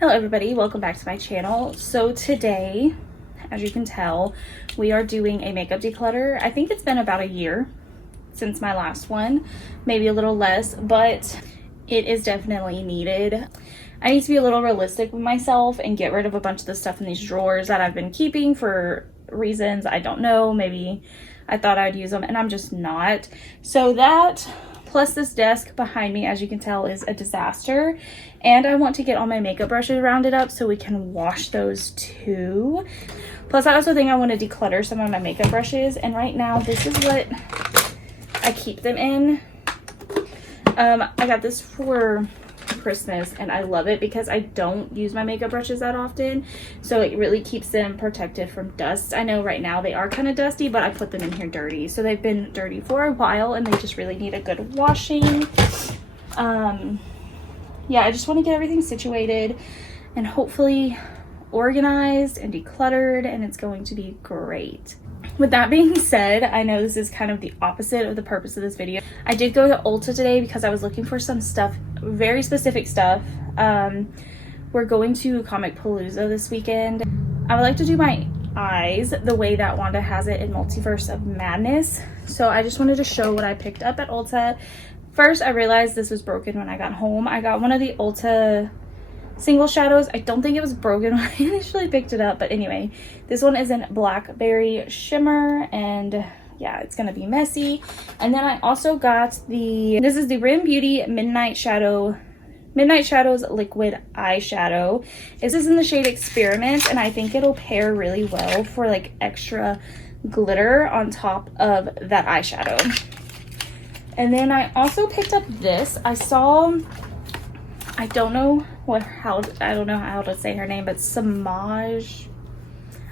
Hello everybody, welcome back to my channel. So today, as you can tell, we are doing a makeup declutter. I think it's been about a year since my last one, maybe a little less, but it is definitely needed. I need to be a little realistic with myself and get rid of a bunch of the stuff in these drawers that I've been keeping for reasons I don't know. Maybe I thought I'd use them and I'm just not. So that plus this desk behind me, as you can tell, is a disaster. And I want to get all my makeup brushes rounded up so we can wash those too. Plus I also think I want to declutter some of my makeup brushes. And right now this is what I keep them in. I got this for Christmas and I love it because I don't use my makeup brushes that often, so it really keeps them protected from dust. I know right now they are kind of dusty, but I put them in here dirty, so they've been dirty for a while and they just really need a good washing. Yeah, I just want to get everything situated and hopefully organized and decluttered, and it's going to be great. With that being said, I know this is kind of the opposite of the purpose of this video. I did go to Ulta today because I was looking for some stuff, very specific stuff. We're going to Comic Palooza this weekend. I would like to do my eyes the way that Wanda has it in Multiverse of Madness. So I just wanted to show what I picked up at Ulta. First, I realized this was broken when I got home. I got one of the Ulta single shadows. I don't think it was broken when I initially picked it up, but anyway, this one is in Blackberry Shimmer, and yeah, it's gonna be messy. And then I also got this is the Rim Beauty Midnight Shadows Liquid Eyeshadow. This is in the shade Experiment, and I think it'll pair really well for like extra glitter on top of that eyeshadow. And then I also picked up this. I don't know how to say her name, but Samaj.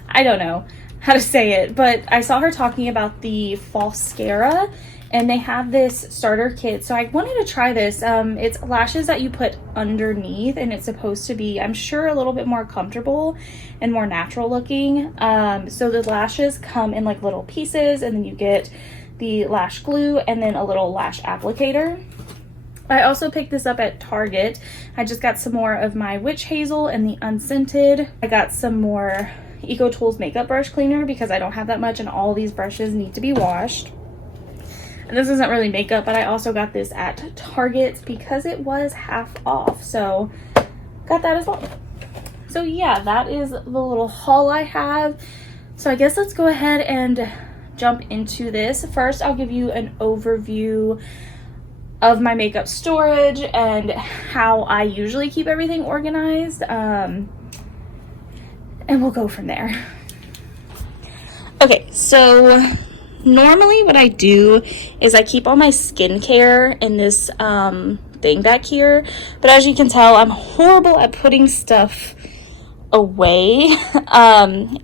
I don't know how to say it, but I saw her talking about the Falscara, and they have this starter kit. So I wanted to try this. It's lashes that you put underneath, and it's supposed to be, I'm sure, a little bit more comfortable and more natural looking. So the lashes come in like little pieces, and then you get the lash glue and then a little lash applicator. I also picked this up at Target. I just got some more of my Witch Hazel and the unscented. I got some more Eco Tools makeup brush cleaner because I don't have that much and all these brushes need to be washed. And this isn't really makeup, but I also got this at Target because it was half off. So got that as well. So yeah, that is the little haul I have. So I guess let's go ahead and jump into this. First, I'll give you an overview of my makeup storage and how I usually keep everything organized, and we'll go from there. Okay, so normally what I do is I keep all my skincare in this thing back here, but as you can tell, I'm horrible at putting stuff away,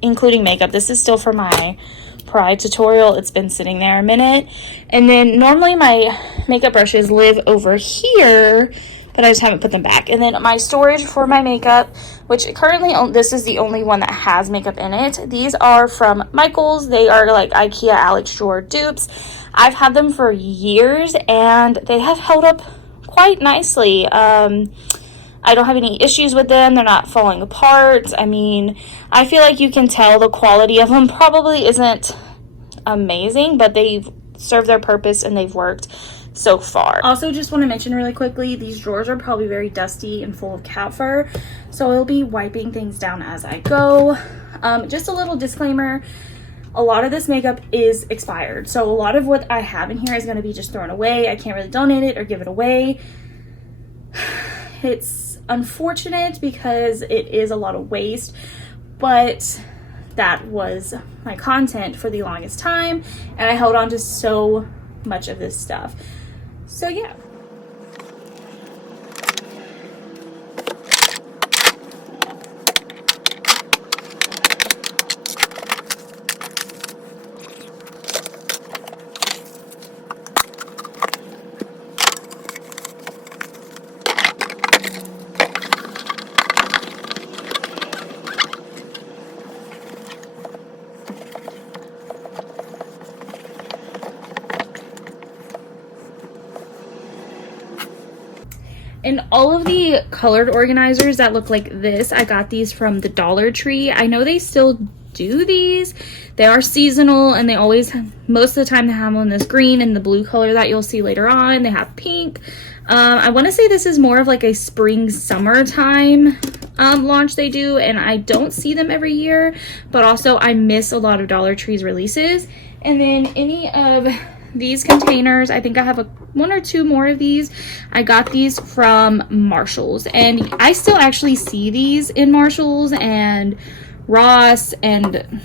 including makeup. This is still for my Pride tutorial. It's been sitting there a minute. And then normally my makeup brushes live over here, but I just haven't put them back. And then my storage for my makeup, which currently this is the only one that has makeup in it. These are from Michaels. They are like IKEA Alex Drawer dupes. I've had them for years and they have held up quite nicely. I don't have any issues with them. They're not falling apart. I mean, I feel like you can tell the quality of them probably isn't amazing, but they've served their purpose and they've worked so far. Also, just want to mention really quickly, these drawers are probably very dusty and full of cat fur, so I'll be wiping things down as I go. Just a little disclaimer, a lot of this makeup is expired, so a lot of what I have in here is going to be just thrown away. I can't really donate it or give it away. It's unfortunate because it is a lot of waste, but that was my content for the longest time and I held on to so much of this stuff. So yeah. And all of the colored organizers that look like this, I got these from the Dollar Tree. I know they still do these. They are seasonal, and they always, most of the time, they have them in this green and the blue color that you'll see later on. They have pink. I want to say this is more of like a spring summertime launch they do, and I don't see them every year, but also I miss a lot of Dollar Tree's releases. And then any of these containers, I think I have one or two more of these. I got these from Marshall's, and I still actually see these in Marshall's and Ross and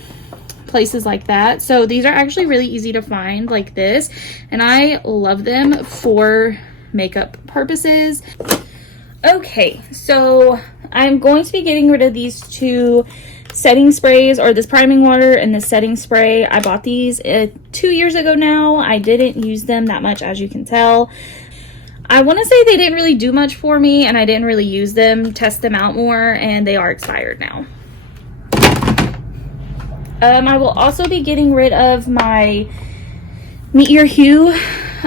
places like that. So these are actually really easy to find, like this, and I love them for makeup purposes. Okay, so I'm going to be getting rid of these two setting sprays, or this priming water and the setting spray. I bought these 2 years ago now. I didn't use them that much, as you can tell. I want to say they didn't really do much for me, and I didn't really use them, test them out more, and they are expired now. I will also be getting rid of my Meet Your Hue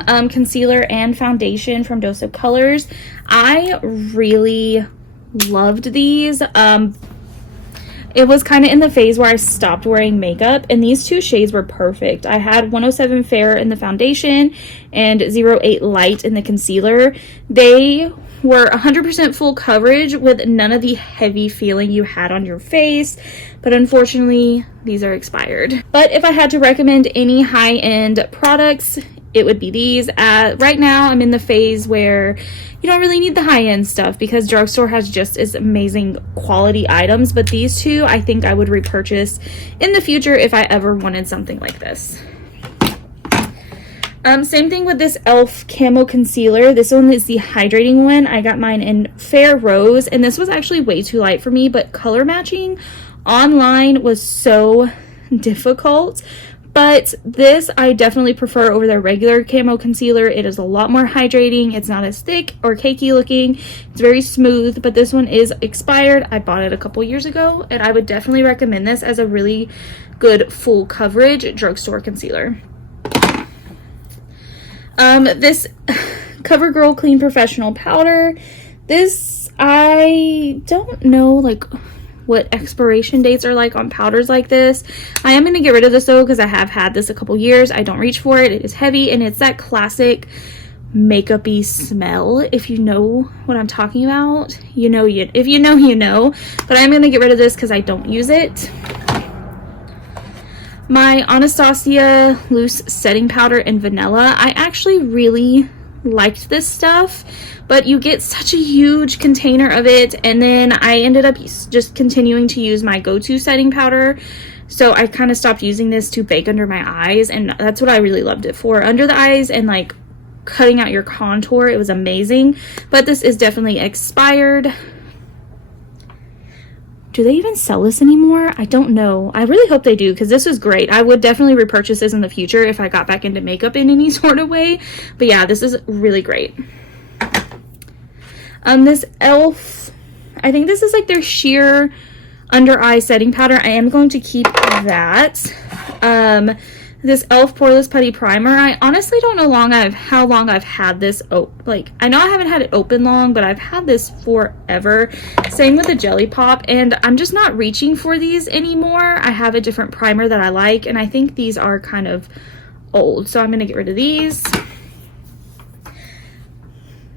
concealer and foundation from Dose of Colors. I really loved these. It was kind of in the phase where I stopped wearing makeup, and these two shades were perfect. I had 107 Fair in the foundation and 08 Light in the concealer. They were 100% full coverage with none of the heavy feeling you had on your face, but unfortunately these are expired. But if I had to recommend any high-end products, it would be these. Right now I'm in the phase where you don't really need the high-end stuff because drugstore has just as amazing quality items, but these two I think I would repurchase in the future if I ever wanted something like this. Same thing with this e.l.f. Camo Concealer. This one is the hydrating one. I got mine in Fair Rose, and this was actually way too light for me, but color matching online was so difficult. But this I definitely prefer over their regular Camo Concealer. It is a lot more hydrating. It's not as thick or cakey looking. It's very smooth, but this one is expired. I bought it a couple years ago, and I would definitely recommend this as a really good full coverage drugstore concealer. This CoverGirl Clean Professional Powder. This, I don't know like what expiration dates are like on powders like this. I am going to get rid of this though because I have had this a couple years. I don't reach for it. It is heavy, and it's that classic makeup-y smell. If you know what I'm talking about, you know. If you know, you know. But I'm going to get rid of this because I don't use it. My Anastasia loose setting powder in vanilla. I actually really liked this stuff, but you get such a huge container of it, and then I ended up just continuing to use my go-to setting powder, so I kind of stopped using this to bake under my eyes, and that's what I really loved it for, under the eyes and like cutting out your contour. It was amazing, but this is definitely expired. Do they even sell this anymore? I don't know. I really hope they do because this is great. I would definitely repurchase this in the future if I got back into makeup in any sort of way. But yeah, this is really great. This e.l.f. I think this is like their sheer under eye setting powder. I am going to keep that. This e.l.f. Poreless Putty Primer. I honestly don't know how long I've had this. I know I haven't had it open long, but I've had this forever. Same with the Jelly Pop, and I'm just not reaching for these anymore. I have a different primer that I like, and I think these are kind of old, so I'm going to get rid of these.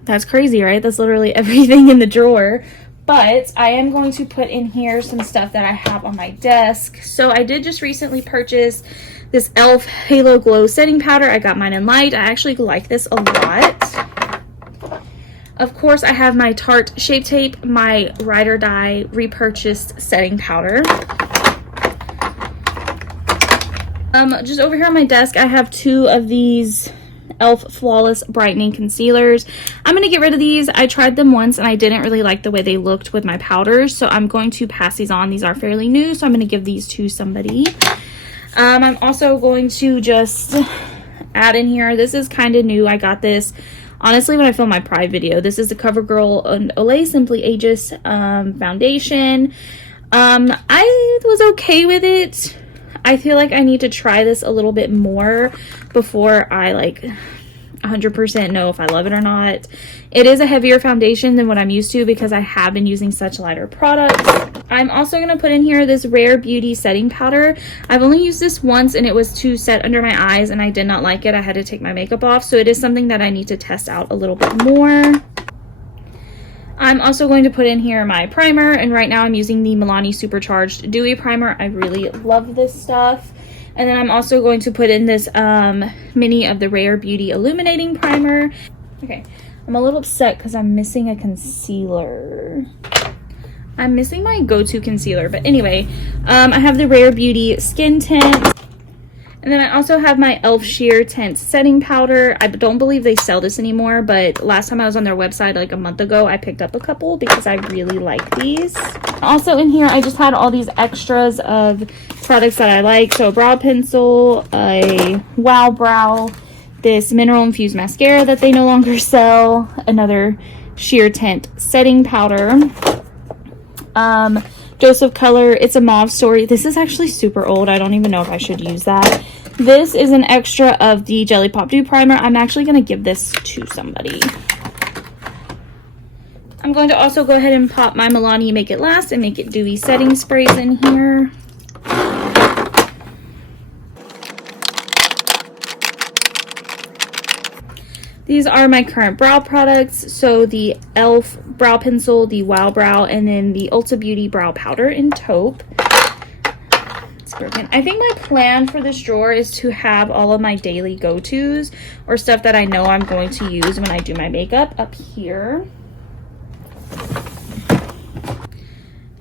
That's crazy, right? That's literally everything in the drawer. But I am going to put in here some stuff that I have on my desk. So I did just recently purchase this e.l.f. Halo Glow Setting Powder. I got mine in light. I actually like this a lot. Of course, I have my Tarte Shape Tape, my Ride or Die repurchased setting powder. Just over here on my desk, I have two of these e.l.f. Flawless Brightening Concealers. I'm going to get rid of these. I tried them once and I didn't really like the way they looked with my powders, so I'm going to pass these on. These are fairly new, so I'm going to give these to somebody. I'm also going to just add in here, this is kind of new. I got this honestly when I filmed my Pride video. This is the CoverGirl and Olay Simply Ageless foundation. I was okay with it. I feel like I need to try this a little bit more before I 100% know if I love it or not. It is a heavier foundation than what I'm used to because I have been using such lighter products. I'm also going to put in here this Rare Beauty setting powder. I've only used this once and it was to set under my eyes and I did not like it. I had to take my makeup off, so it is something that I need to test out a little bit more. I'm also going to put in here my primer, and right now I'm using the Milani Supercharged Dewy Primer. I really love this stuff. And then I'm also going to put in this mini of the Rare Beauty Illuminating Primer. Okay, I'm a little upset because I'm missing a concealer. I'm missing my go-to concealer, but anyway, I have the Rare Beauty Skin Tint. And then I also have my e.l.f. Sheer Tint Setting Powder. I don't believe they sell this anymore, but last time I was on their website like a month ago, I picked up a couple because I really like these. Also in here, I just had all these extras of products that I like. So a brow pencil, a Wow Brow, this mineral infused mascara that they no longer sell, another sheer tint setting powder, Dose of Color, It's a Mauve Story. This is actually super old. I don't even know if I should use that. This is an extra of the Jelly Pop Dew Primer. I'm actually going to give this to somebody. I'm going to also go ahead and pop my Milani Make It Last and Make It Dewy setting sprays in here. These are my current brow products. So the e.l.f. Brow Pencil, the Wow Brow, and then the Ulta Beauty Brow Powder in taupe. It's broken. I think my plan for this drawer is to have all of my daily go-tos or stuff that I know I'm going to use when I do my makeup up here.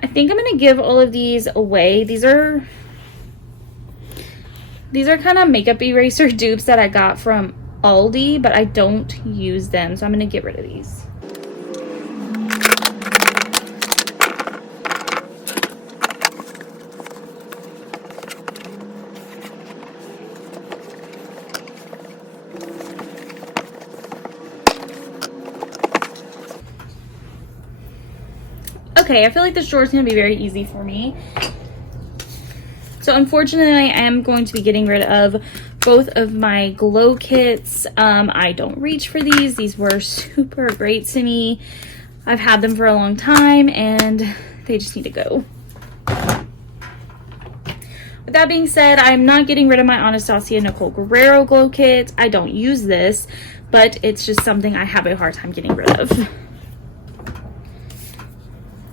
I think I'm going to give all of these away. These are kind of makeup eraser dupes that I got from Aldi, but I don't use them, so I'm going to get rid of these. Okay, I feel like this drawer is going to be very easy for me. So unfortunately, I am going to be getting rid of both of my glow kits. I don't reach for these. These were super great to me. I've had them for a long time and they just need to go. With that being said, I'm not getting rid of my Anastasia Nicole Guerrero glow kit. I don't use this, but it's just something I have a hard time getting rid of.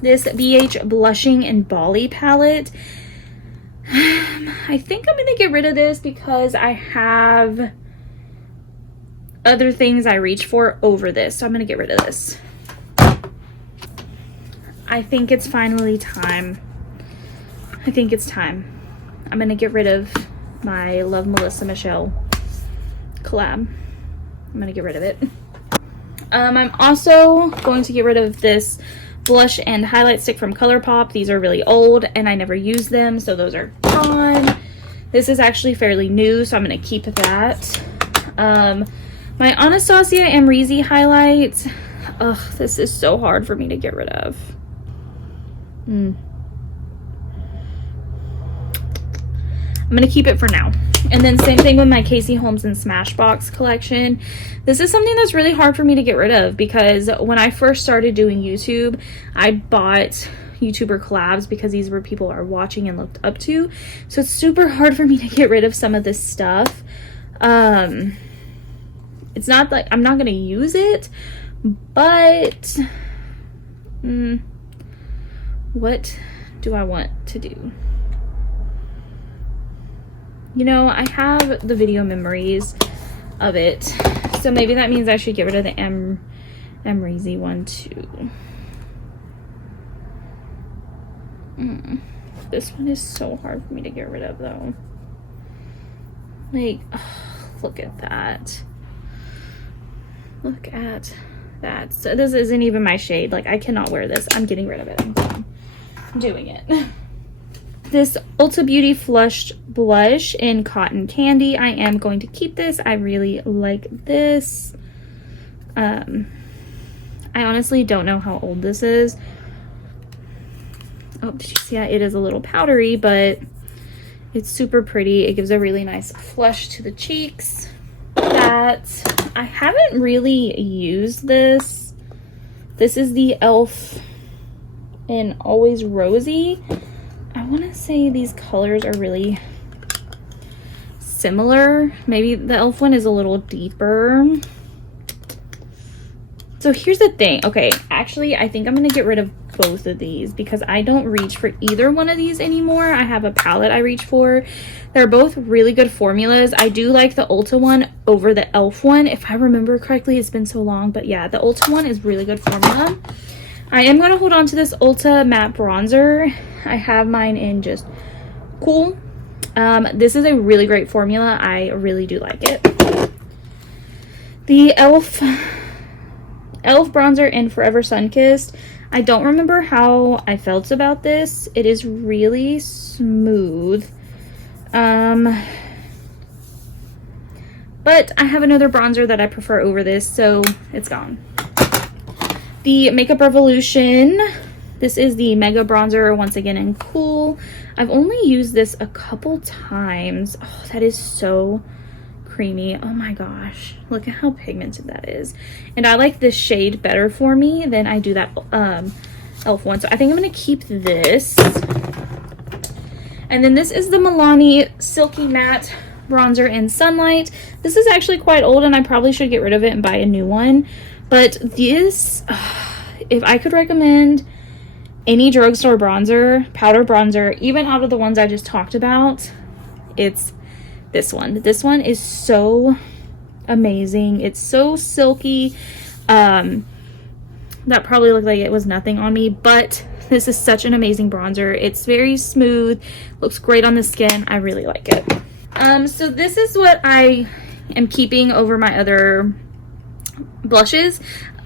This BH Blushing and Bali palette. I think I'm going to get rid of this because I have other things I reach for over this. So I'm going to get rid of this. I think it's finally time. I think it's time. I'm going to get rid of my Love Melissa Michelle collab. I'm going to get rid of it. I'm also going to get rid of this blush and highlight stick from Colourpop. These are really old and I never use them, so those are gone. This is actually fairly new, so I'm going to keep that. My Anastasia Amrezy highlight. Ugh, this is so hard for me to get rid of. I'm going to keep it for now. And then same thing with my Casey Holmes and Smashbox collection. This is something that's really hard for me to get rid of because when I first started doing YouTube, I bought YouTuber collabs because these were people are watching and looked up to. So it's super hard for me to get rid of some of this stuff. It's not like I'm not going to use it, but what do I want to do? You know, I have the video memories of it, so maybe that means I should get rid of the Amrezy one too. This one is so hard for me to get rid of though. Like, oh, look at that. Look at that. So this isn't even my shade. Like, I cannot wear this. I'm getting rid of it. I'm doing it. This Ulta Beauty Flushed Blush in Cotton Candy. I am going to keep this. I really like this. I honestly don't know how old this is. Oh, did you see that? It is a little powdery, but it's super pretty. It gives a really nice flush to the cheeks. That. I haven't really used this. This is the e.l.f. in Always Rosy. I want to say these colors are really similar. Maybe the e.l.f. one is a little deeper. So here's the thing. Okay, actually, I think I'm going to get rid of both of these because I don't reach for either one of these anymore. I have a palette I reach for. They're both really good formulas. I do like the Ulta one over the e.l.f. one. If I remember correctly, it's been so long. But yeah, the Ulta one is really good formula. I am going to hold on to this Ulta matte bronzer. I have mine in just Cool. This is a really great formula. I really do like it. The e.l.f. bronzer in Forever Sunkissed. I don't remember how I felt about this. It is really smooth. But I have another bronzer that I prefer over this, so it's gone. The Makeup Revolution. This is the Mega Bronzer, once again in Cool. I've only used this a couple times. Oh, that is so creamy. Oh my gosh, look at how pigmented that is. And I like this shade better for me than I do that e.l.f. one, so I think I'm going to keep this. And then this is the Milani Silky Matte Bronzer in Sunlight. This is actually quite old and I probably should get rid of it and buy a new one, but this, if I could recommend any drugstore bronzer, powder bronzer, even out of the ones I just talked about, it's this one. This one is so amazing. It's so silky. That probably looked like it was nothing on me, but this is such an amazing bronzer. It's very smooth, looks great on the skin. I really like it. So this is what I am keeping over my other blushes.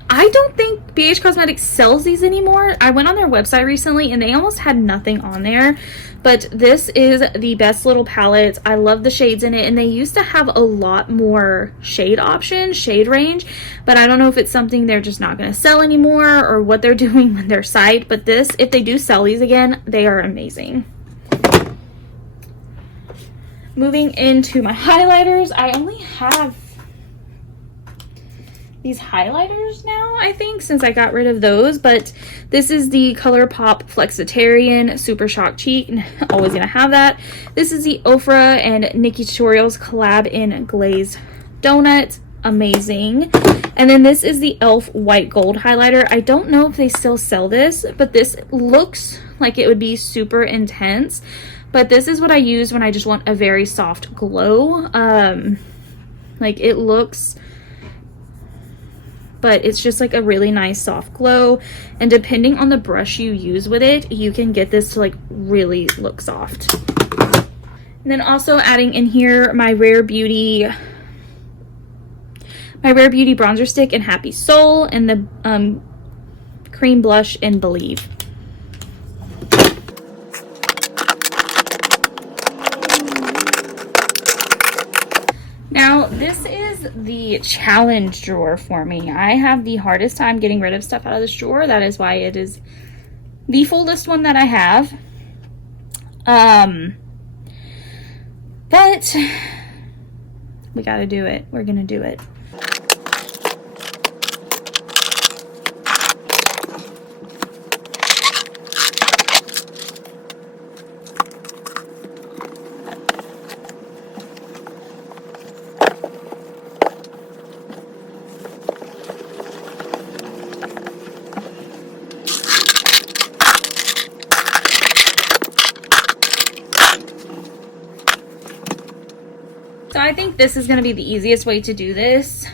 I don't think BH Cosmetics sells these anymore. I went on their website recently and they almost had nothing on there. But this is the best little palette. I love the shades in it. And they used to have a lot more shade options, shade range. But I don't know if it's something they're just not going to sell anymore or what they're doing with their site. But this, if they do sell these again, they are amazing. Moving into my highlighters, I only have these highlighters now, I think, since I got rid of those. But this is the Colourpop Flexitarian Super Shock Cheek. Always gonna have that. This is the Ofra and Nikki Tutorials collab in Glazed Donut. Amazing. And then this is the e.l.f. White Gold highlighter. I don't know if they still sell this, but this looks like it would be super intense. But this is what I use when I just want a very soft glow. Like it looks, but it's just like a really nice soft glow, and depending on the brush you use with it, you can get this to like really look soft. And then also adding in here my Rare Beauty bronzer stick in Happy Soul, and the cream blush in Believe. Now, this is the challenge drawer for me. I have the hardest time getting rid of stuff out of this drawer. That is why it is the fullest one that I have. But we gotta do it. We're gonna do it. So I think this is going to be the easiest way to do this.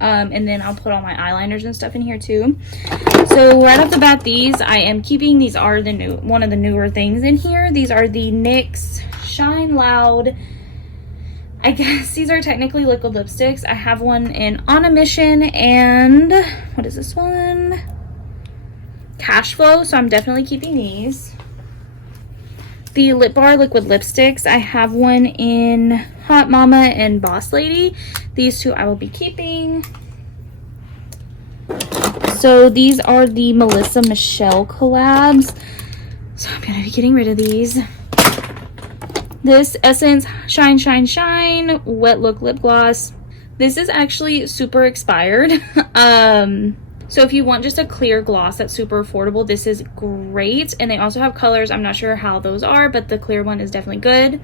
And then I'll put all my eyeliners and stuff in here too. So right off the bat, these I am keeping. These are the one of the newer things in here. These are the NYX Shine Loud. I guess these are technically liquid lipsticks. I have one in On a Mission and what is this one? Cash Flow. So I'm definitely keeping these. The Lip Bar liquid lipsticks, I have one in Hot Mama and Boss Lady. These two I will be keeping. So these are the Melissa Michelle collabs. So I'm going to be getting rid of these. This Essence Shine Shine Shine Wet Look Lip Gloss. This is actually super expired. So if you want just a clear gloss that's super affordable, this is great. And they also have colors. I'm not sure how those are, but the clear one is definitely good.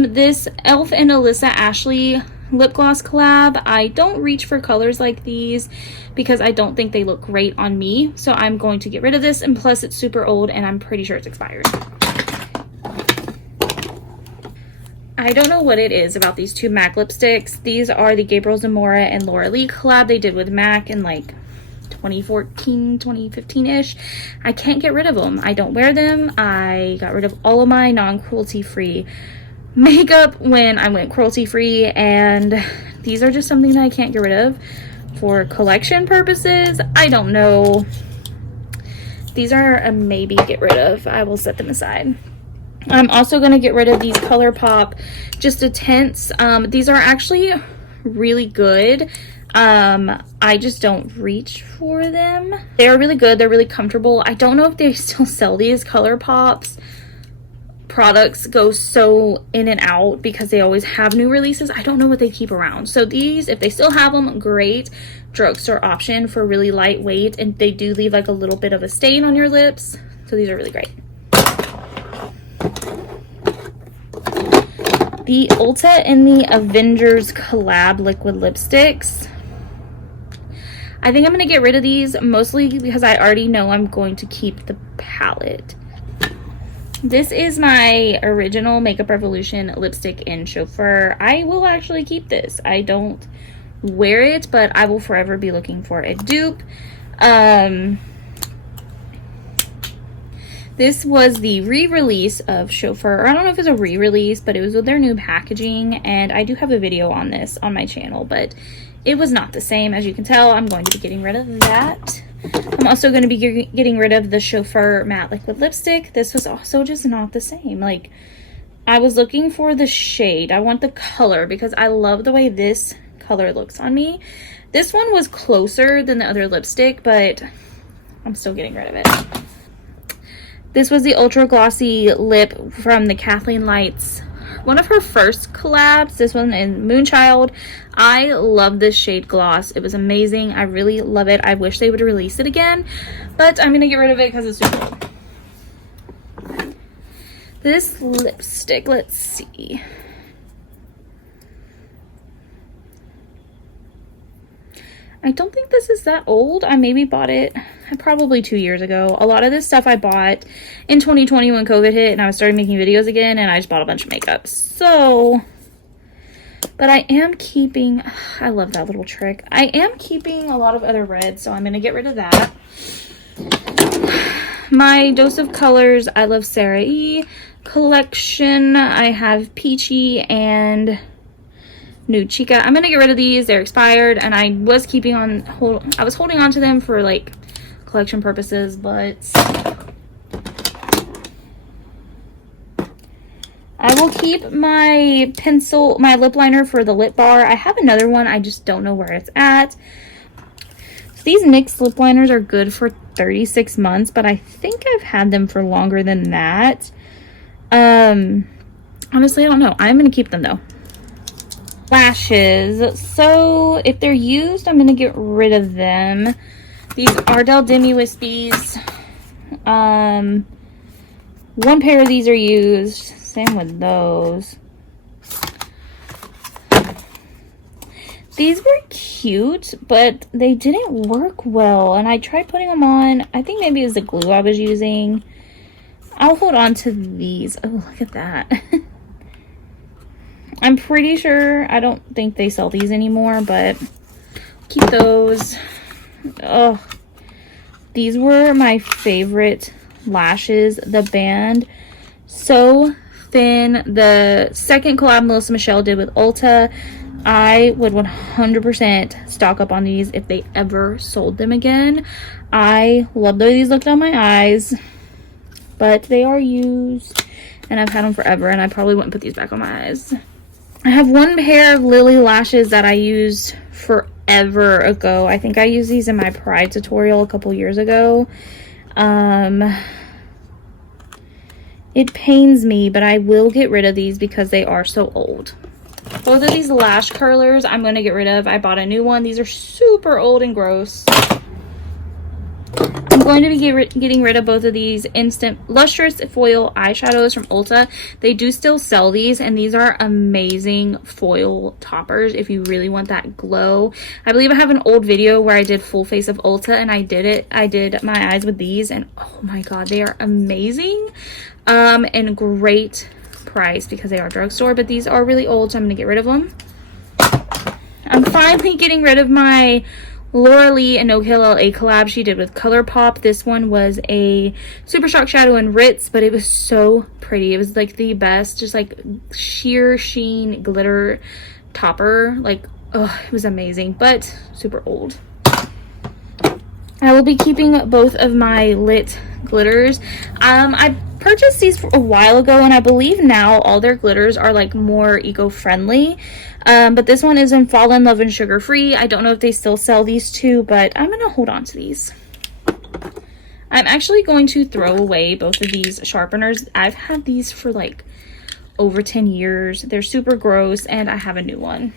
This e.l.f. and Alyssa Ashley lip gloss collab. I don't reach for colors like these because I don't think they look great on me. So I'm going to get rid of this, and plus it's super old and I'm pretty sure it's expired. I don't know what it is about these two MAC lipsticks. These are the Gabriel Zamora and Laura Lee collab they did with MAC in like 2014, 2015-ish. I can't get rid of them. I don't wear them. I got rid of all of my non-cruelty-free makeup when I went cruelty-free, and these are just something that I can't get rid of for collection purposes. I don't know. These are a maybe get rid of. I will set them aside. I'm also going to get rid of these Colourpop Just a Tints. These are actually really good. I just don't reach for them. They're really good. They're really comfortable. I don't know if they still sell these. Colourpop's products go so in and out because they always have new releases. I don't know what they keep around. So these, if they still have them, great drugstore option for really lightweight, and they do leave like a little bit of a stain on your lips. So these are really great. The Ulta and the Avengers collab liquid lipsticks. I think I'm going to get rid of these, mostly because I already know I'm going to keep the palette. This is my original Makeup Revolution lipstick in Chauffeur. I will actually keep this. I don't wear it, but I will forever be looking for a dupe. This was the re-release of Chauffeur, or I don't know if it's a re-release, but it was with their new packaging, and I do have a video on this on my channel, but it was not the same. As you can tell, I'm going to be getting rid of that. I'm also going to be getting rid of the Chauffeur matte liquid lipstick. This was also just not the same. Like, I was looking for the shade. I want the color because I love the way this color looks on me. This one was closer than the other lipstick, but I'm still getting rid of it. This was the Ultra Glossy Lip from the Kathleenlights, one of her first collabs. This one in Moonchild. I love this shade gloss. It was amazing. I really love it. I wish they would release it again, but I'm going to get rid of it because it's super old. This lipstick, let's see. I don't think this is that old. I maybe bought it probably 2 years ago. A lot of this stuff I bought in 2020 when COVID hit and I was starting making videos again, and I just bought a bunch of makeup. So, but I am keeping, I love that little trick. I am keeping a lot of other reds, so I'm going to get rid of that. My Dose of Colors, I Love Sarah E. collection. I have Peachy and Nude Chica. I'm gonna get rid of these. They're expired, and I was keeping on I was holding on to them for like collection purposes, but I will keep my pencil, my lip liner for the lip bar. I have another one, I just don't know where it's at. So these NYX lip liners are good for 36 months, but I think I've had them for longer than that. Honestly, I don't know. I'm gonna keep them though. Lashes. So if they're used, I'm going to get rid of them. These Ardell Demi Wispies. One pair of these are used. Same with those. These were cute, but they didn't work well. And I tried putting them on. I think maybe it was the glue I was using. I'll hold on to these. Oh, look at that. I'm pretty sure, I don't think they sell these anymore, but keep those. Oh, these were my favorite lashes. The band, so thin. The second collab Melissa Michelle did with Ulta, I would 100% stock up on these if they ever sold them again. I love the way these looked on my eyes, but they are used, and I've had them forever, and I probably wouldn't put these back on my eyes. I have one pair of Lily lashes that I used forever ago. I think I used these in my Pride tutorial a couple years ago. It It pains me, but I will get rid of these because they are so old. Both of these lash curlers I'm going to get rid of. I bought a new one. These are super old and gross. I'm going to be getting rid of both of these Instant Lustrous Foil Eyeshadows from Ulta. They do still sell these, and these are amazing foil toppers if you really want that glow. I believe I have an old video where I did full face of Ulta, and I did my eyes with these, and oh my god, they are amazing. And great price because they are drugstore, but these are really old, so I'm going to get rid of them. I'm finally getting rid of my Laura Lee and OKLA collab she did with Colourpop. This one was a Super Shock Shadow and Ritz, but it was so pretty. It was like the best, just like sheer sheen glitter topper. Like, oh, it was amazing, but super old. I will be keeping both of my lit glitters. I purchased these a while ago, and I believe now all their glitters are like more eco-friendly. But this one is in Fall in Love and Sugar Free. I don't know if they still sell these two, but I'm gonna hold on to these. I'm actually going to throw away both of these sharpeners. I've had these for like over 10 years. They're super gross, and I have a new one.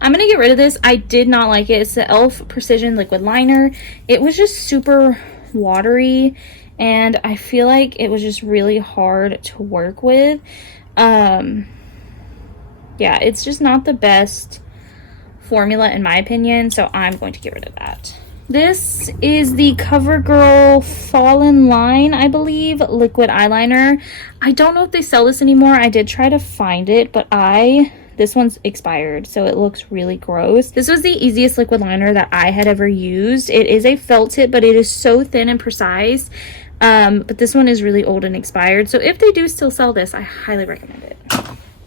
I'm gonna get rid of this. I did not like it. It's the e.l.f. Precision Liquid Liner. It was just super watery, and I feel like it was just really hard to work with. Yeah, it's just not the best formula in my opinion, so I'm going to get rid of that. This is the CoverGirl Fall in Line, I believe, liquid eyeliner. I don't know if they sell this anymore. I did try to find it, but this one's expired, so it looks really gross. This was the easiest liquid liner that I had ever used. It is a felt tip, but it is so thin and precise. But this one is really old and expired, so if they do still sell this, I highly recommend it.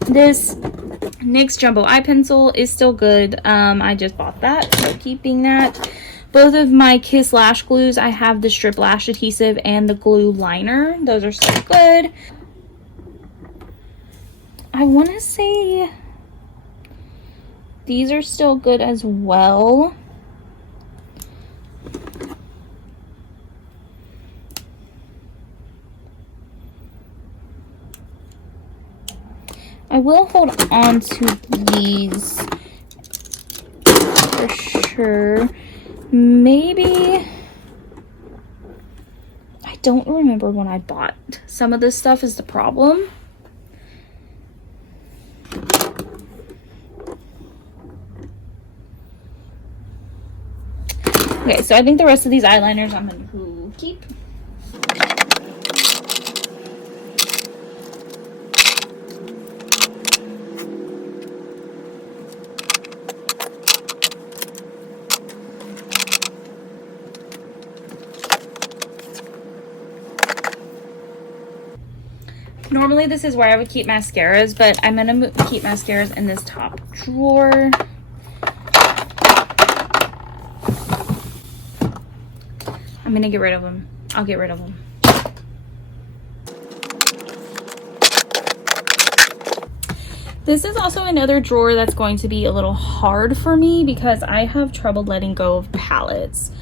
This NYX Jumbo Eye Pencil is still good. I just bought that, so keeping that. Both of my Kiss lash glues, I have the strip lash adhesive and the glue liner. Those are so good. I want to say these are still good as well. I will hold on to these for sure. Maybe, I don't remember when I bought some of this stuff is the problem. Okay, so I think the rest of these eyeliners I'm going to keep. Normally this is where I would keep mascaras, but I'm going to keep mascaras in this top drawer. I'm going to get rid of them. I'll get rid of them. This is also another drawer that's going to be a little hard for me because I have trouble letting go of palettes.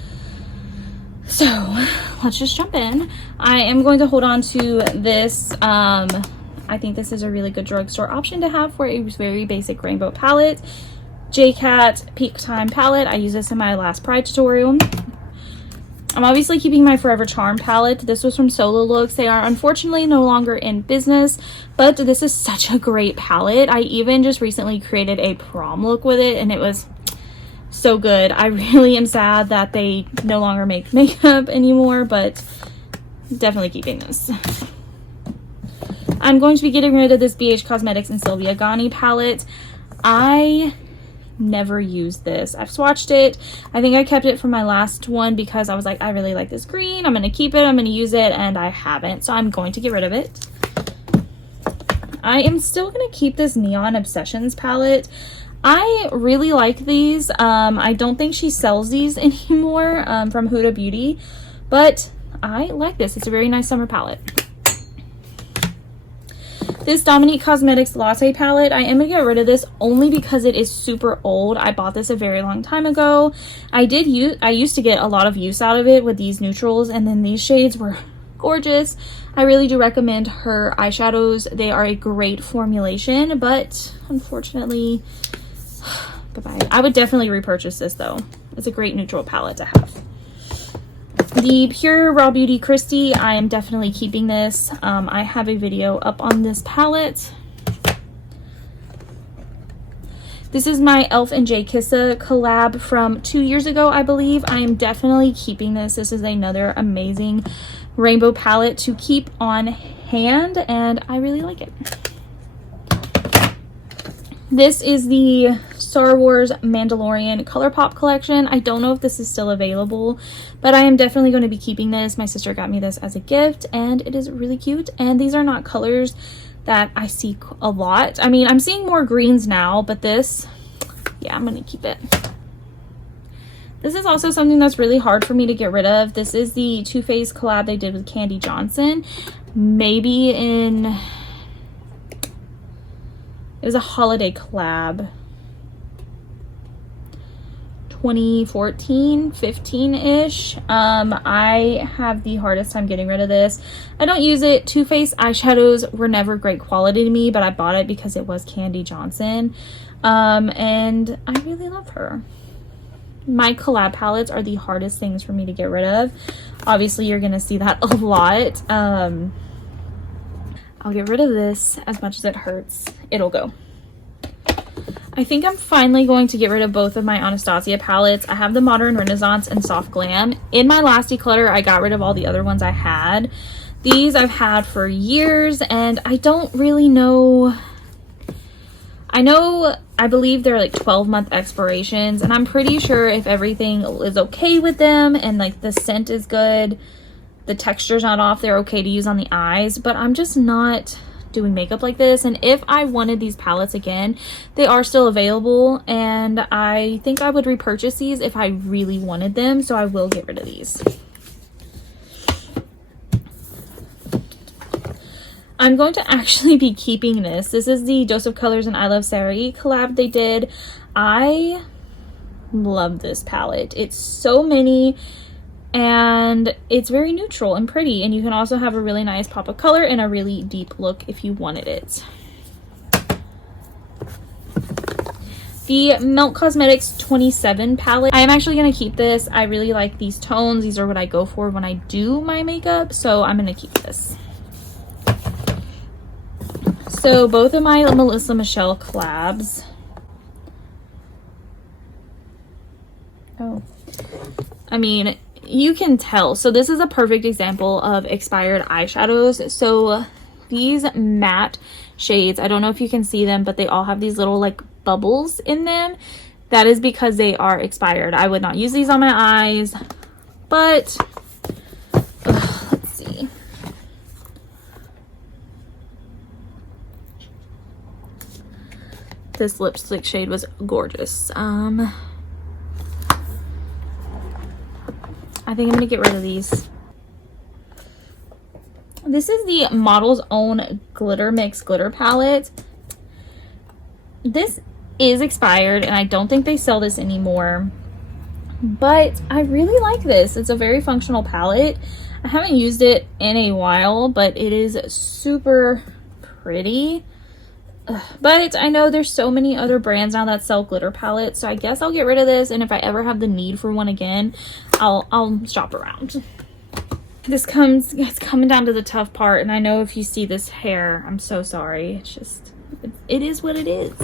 So let's just jump in. I am going to hold on to this. I think this is a really good drugstore option to have for a very basic rainbow palette. JCat Peak Time palette. I used this in my last Pride tutorial. I'm obviously keeping my Forever Charm palette. This was from Solo Looks. They are unfortunately no longer in business, but this is such a great palette. I even just recently created a prom look with it, and it was so good. I really am sad that they no longer make makeup anymore, but definitely keeping this. I'm going to be getting rid of this BH Cosmetics and Sylvia Ghani palette. I never used this. I've swatched it. I think I kept it from my last one because I was like, I really like this green. I'm going to keep it. I'm going to use it, and I haven't, so I'm going to get rid of it. I am still going to keep this Neon Obsessions palette. I really like these. I don't think she sells these anymore from Huda Beauty, but I like this. It's a very nice summer palette. This Dominique Cosmetics Latte palette, I am going to get rid of this only because it is super old. I bought this a very long time ago. I used to get a lot of use out of it with these neutrals, and then these shades were gorgeous. I really do recommend her eyeshadows. They are a great formulation, but unfortunately, bye-bye. I would definitely repurchase this though. It's a great neutral palette to have. The Pure Raw Beauty Christy, I am definitely keeping this. I have a video up on this palette. This is my e.l.f. and J. Kissa collab from 2 years ago, I believe. I am definitely keeping this. This is another amazing rainbow palette to keep on hand, and I really like it. This is the Star Wars Mandalorian Colourpop collection. I don't know if this is still available, but I am definitely going to be keeping this. My sister got me this as a gift, and it is really cute. And these are not colors that I see a lot. I mean, I'm seeing more greens now, but this, yeah, I'm going to keep it. This is also something that's really hard for me to get rid of. This is the Too Faced collab they did with Candy Johnson. Maybe in... it was a holiday collab. 2014, 15-ish. I have the hardest time getting rid of this. I don't use it. Too Faced eyeshadows were never great quality to me, but I bought it because it was Candy Johnson. And I really love her. My collab palettes are the hardest things for me to get rid of. Obviously, you're going to see that a lot. I'll get rid of this as much as it hurts. It'll go. I think I'm finally going to get rid of both of my Anastasia palettes. I have the Modern Renaissance and Soft Glam. In my last declutter, I got rid of all the other ones I had. These I've had for years, and I don't really know. I believe they're like 12-month expirations, and I'm pretty sure if everything is okay with them and like the scent is good, the texture's not off, they're okay to use on the eyes. But I'm just not doing makeup like this, and if I wanted these palettes again, they are still available, and I think I would repurchase these if I really wanted them, so I will get rid of these. I'm going to actually be keeping this. This is the Dose of Colors and I Love Sari collab they did. I love this palette. It's so many, and it's very neutral and pretty, and you can also have a really nice pop of color and a really deep look if you wanted it. The Milk Cosmetics 27 palette. I am actually going to keep this. I really like these tones. These are what I go for when I do my makeup, so I'm going to keep this. So both of my Melissa Michelle collabs. Oh, I mean, you can tell. So this is a perfect example of expired eyeshadows. So these matte shades, I don't know if you can see them, but they all have these little like bubbles in them. That is because they are expired. I would not use these on my eyes, but let's see. This lipstick shade was gorgeous. I think I'm gonna get rid of these. This is the Model's Own Glitter Mix Glitter Palette. This is expired, and I don't think they sell this anymore, but I really like this. It's a very functional palette. I haven't used it in a while, but it is super pretty. But I know there's so many other brands now that sell glitter palettes, so I guess I'll get rid of this, and if I ever have the need for one again, I'll shop around. It's coming down to the tough part, and I know if you see this hair, I'm so sorry. It's just, it is what it is.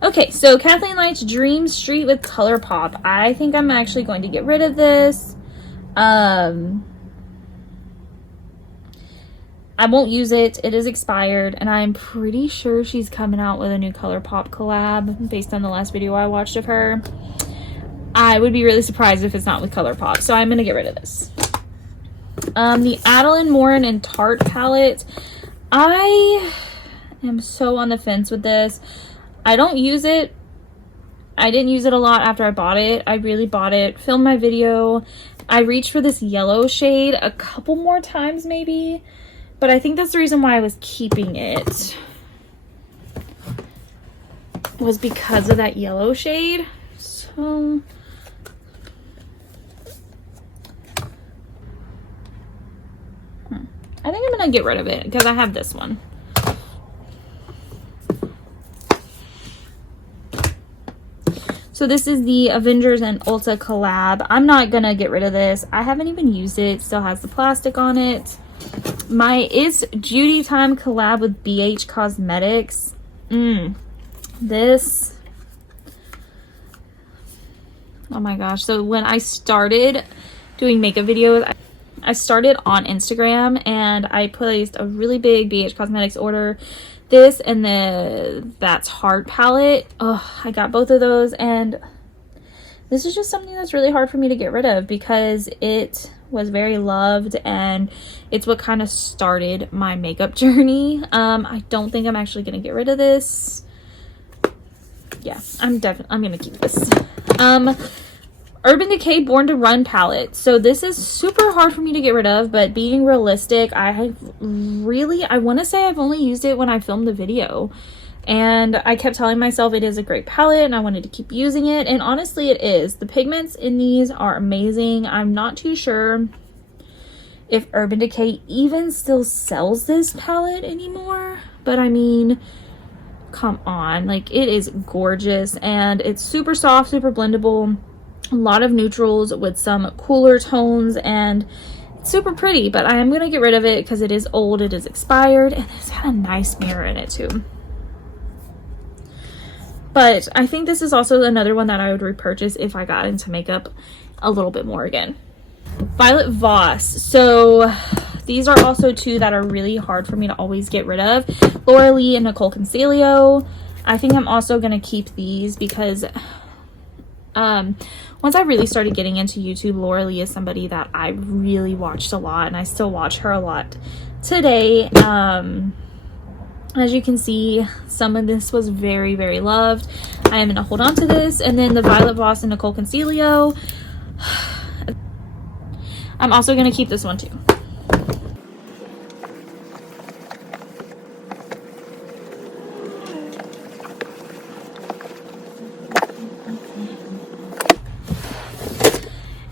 Okay, so Kathleenlights Dream Street with Colourpop. I think I'm actually going to get rid of this. I won't use it. It is expired, and I'm pretty sure she's coming out with a new Colourpop collab based on the last video I watched of her. I would be really surprised if it's not with Colourpop, so I'm going to get rid of this. The Adeline, Morin, and Tarte palette. I am so on the fence with this. I don't use it. I didn't use it a lot after I bought it. I really bought it, filmed my video. I reached for this yellow shade a couple more times maybe, but I think that's the reason why I was keeping it. was because of that yellow shade. So I think I'm gonna get rid of it because I have this one. So this is the Avengers and Ulta collab. I'm not gonna get rid of this. I haven't even used it. It still has the plastic on it. My It's Judy Time collab with BH Cosmetics. This, oh my gosh. So when I started doing makeup videos, I started on Instagram and I placed a really big BH Cosmetics order. This and the That's Hard palette. Oh, I got both of those, and this is just something that's really hard for me to get rid of because it was very loved and it's what kind of started my makeup journey. I don't think I'm actually gonna get rid of this. Yeah, I'm gonna keep this. Urban Decay Born to Run palette. So this is super hard for me to get rid of, but being realistic, I want to say I've only used it when I filmed the video, and I kept telling myself it is a great palette and I wanted to keep using it, and honestly it is. The pigments in these are amazing. I'm not too sure if Urban Decay even still sells this palette anymore, but I mean, come on, like, it is gorgeous and it's super soft, super blendable. A lot of neutrals with some cooler tones, and it's super pretty, but I am going to get rid of it because it is old, it is expired, and it's got a nice mirror in it too. But I think this is also another one that I would repurchase if I got into makeup a little bit more again. Violet Voss. So these are also two that are really hard for me to always get rid of. Laura Lee and Nicole Concealer. I think I'm also going to keep these because once I really started getting into YouTube, Laura Lee is somebody that I really watched a lot, and I still watch her a lot today. As you can see, some of this was very, very loved. I am going to hold on to this. And then the Violet Voss and Nicole Concealer. I'm also going to keep this one too.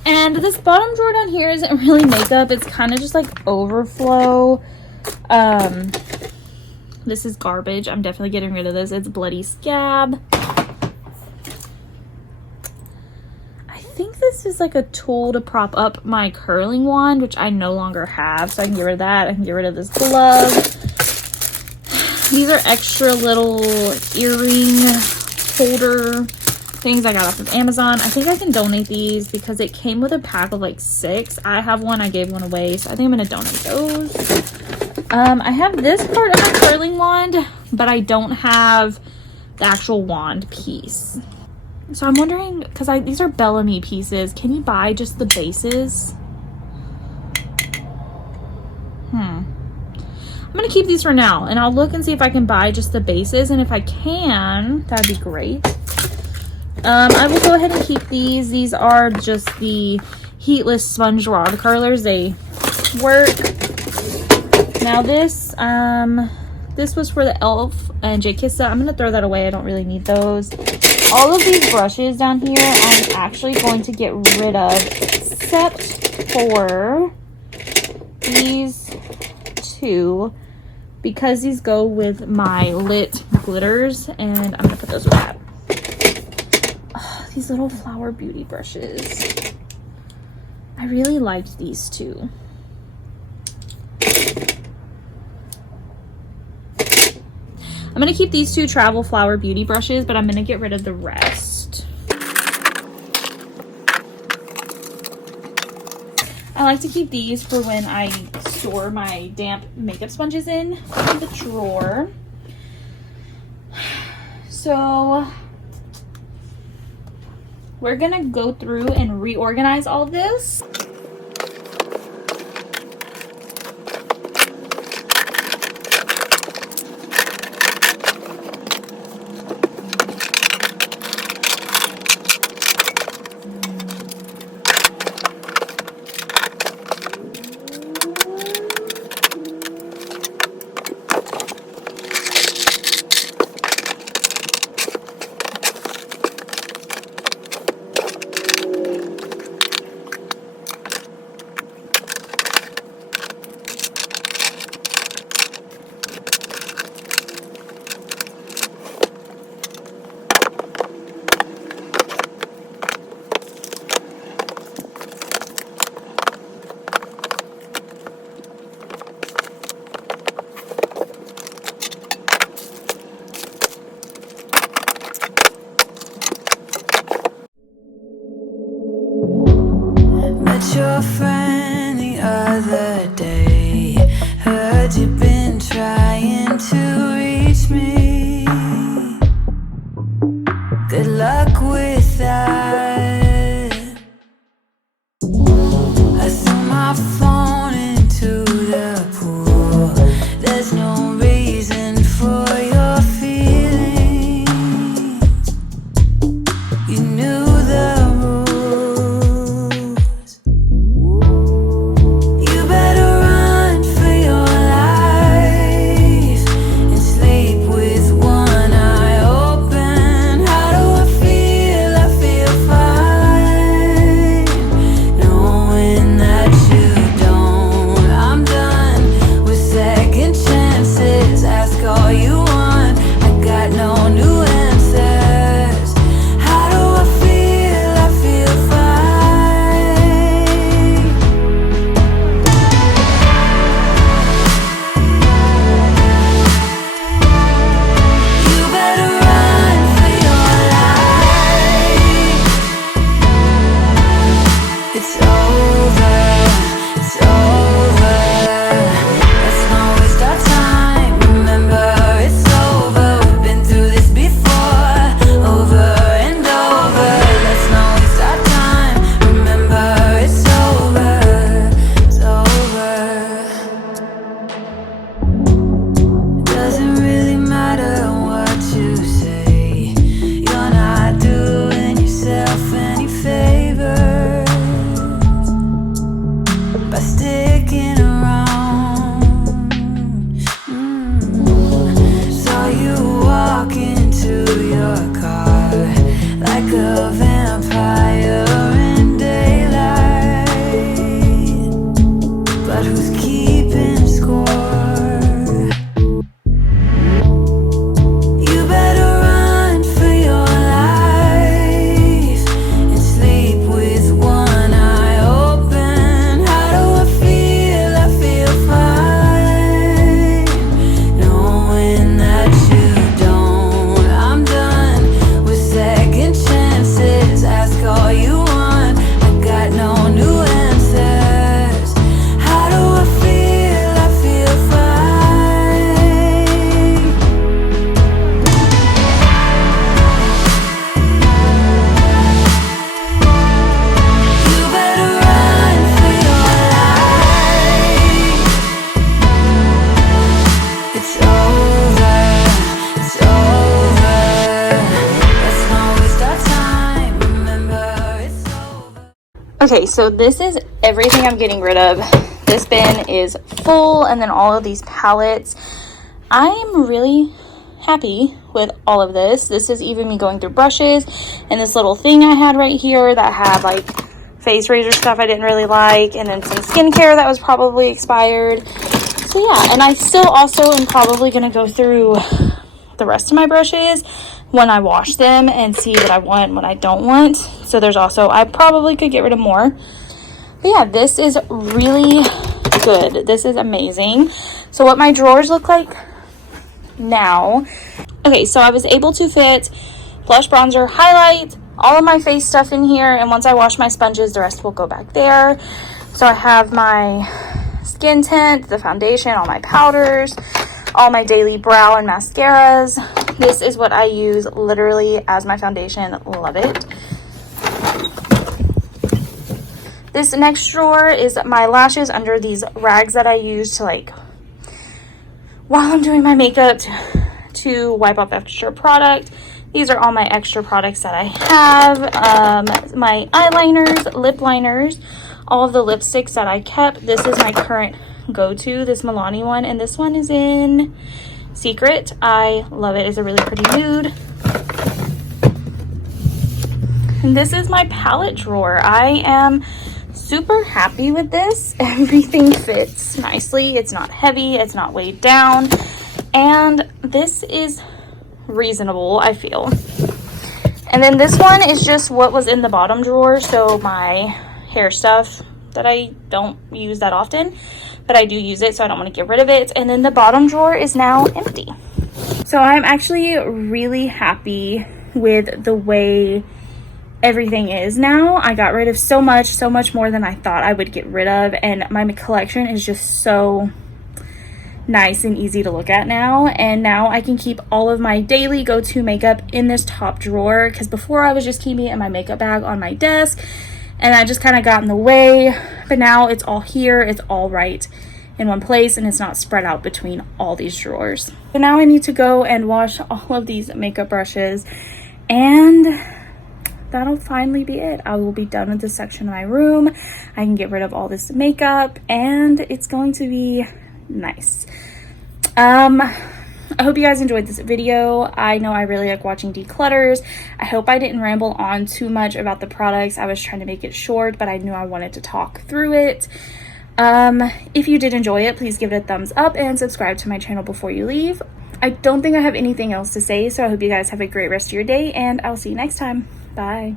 And this bottom drawer down here isn't really makeup. It's kind of just like overflow. This is garbage. I'm definitely getting rid of this. It's Bloody Scab. I think this is like a tool to prop up my curling wand, which I no longer have. So I can get rid of that. I can get rid of this glove. These are extra little earring holder things I got off of Amazon. I think I can donate these because it came with a pack of like 6. I have one. I gave one away. So I think I'm going to donate those. I have this part of my curling wand, but I don't have the actual wand piece. So I'm wondering, because these are Bellamy pieces, can you buy just the bases? I'm going to keep these for now, and I'll look and see if I can buy just the bases, and if I can, that'd be great. I will go ahead and keep these. These are just the heatless sponge rod curlers. They work. Now this was for the e.l.f. and J. Kissa. I'm going to throw that away. I don't really need those. All of these brushes down here I'm actually going to get rid of, except for these two, because these go with my lit glitters, and I'm going to put those with that. Oh, these little flower beauty brushes. I really liked these two. I'm going to keep these two travel flower beauty brushes, but I'm going to get rid of the rest. I like to keep these for when I store my damp makeup sponges in the drawer. So we're going to go through and reorganize all of this. your friend the other day. Heard you've been trying to reach me. Good luck with that. I threw my phone into the pool. There's no reason for your feelings. You knew the rules. You better run for your life and sleep with one eye open. How do I feel? I feel fine, knowing that you don't. I'm done with second chances. Ask all you want, I got no new answers. How do I feel? I feel fine. You better run for your life. It's over, it's over. Let's not waste our time. Remember, it's over. We've been through this before, over and over. Let's not waste our time. Remember, it's over, it's over. Doesn't really matter what you say. You're not doing yourself any favors by sticking around. Saw you walk into your car like a vampire in daylight. But who's keeping score? You better run for your life and sleep with one eye open. How do I feel? I feel fine, knowing that you don't. I'm done with second chances. Ask all you want, I got no new answers. How do I feel? I feel fine. You better run for your life. It's over, it's over. Let's not waste our time. Remember, it's over. Okay, so this is everything I'm getting rid of. This bin is full, and then all of these palettes. I am really happy with all of this. This is even me going through brushes, and this little thing I had right here that had like face razor stuff I didn't really like, and then some skincare that was probably expired. So yeah, and I still also am probably going to go through the rest of my brushes when I wash them and see what I want and what I don't want. So there's also, I probably could get rid of more. But yeah, this is really good. This is amazing. So what my drawers look like now. Okay, so I was able to fit blush, bronzer, highlight, all of my face stuff in here. And once I wash my sponges, the rest will go back there. So I have my skin tint, the foundation, all my powders, all my daily brow and mascaras. This is what I use literally as my foundation. Love it. This next drawer is my lashes under these rags that I use to like while I'm doing my makeup to wipe off extra product. These are all my extra products that I have. My eyeliners, lip liners, all of the lipsticks that I kept. This is my current go-to, this Milani one, and this one is in Secret. I love it. It's a really pretty nude. And this is my palette drawer. I am super happy with this. Everything fits nicely. It's not heavy. It's not weighed down. And this is reasonable, I feel. And then this one is just what was in the bottom drawer. So my hair stuff that I don't use that often, but I do use it, so I don't want to get rid of it. And then the bottom drawer is now empty. So I'm actually really happy with the way everything is now. I got rid of so much more than I thought I would get rid of, and my collection is just so nice and easy to look at now. And now I can keep all of my daily go-to makeup in this top drawer, because before I was just keeping it in my makeup bag on my desk, and I just kind of got in the way. But now it's all here, it's all right in one place, and it's not spread out between all these drawers. So now I need to go and wash all of these makeup brushes, and that'll finally be it. I will be done with this section of my room. I can get rid of all this makeup, and it's going to be nice. I hope you guys enjoyed this video. I know I really like watching declutters. I hope I didn't ramble on too much about the products. I was trying to make it short, but I knew I wanted to talk through it. If you did enjoy it, please give it a thumbs up and subscribe to my channel before you leave. I don't think I have anything else to say, so I hope you guys have a great rest of your day, and I'll see you next time. Bye.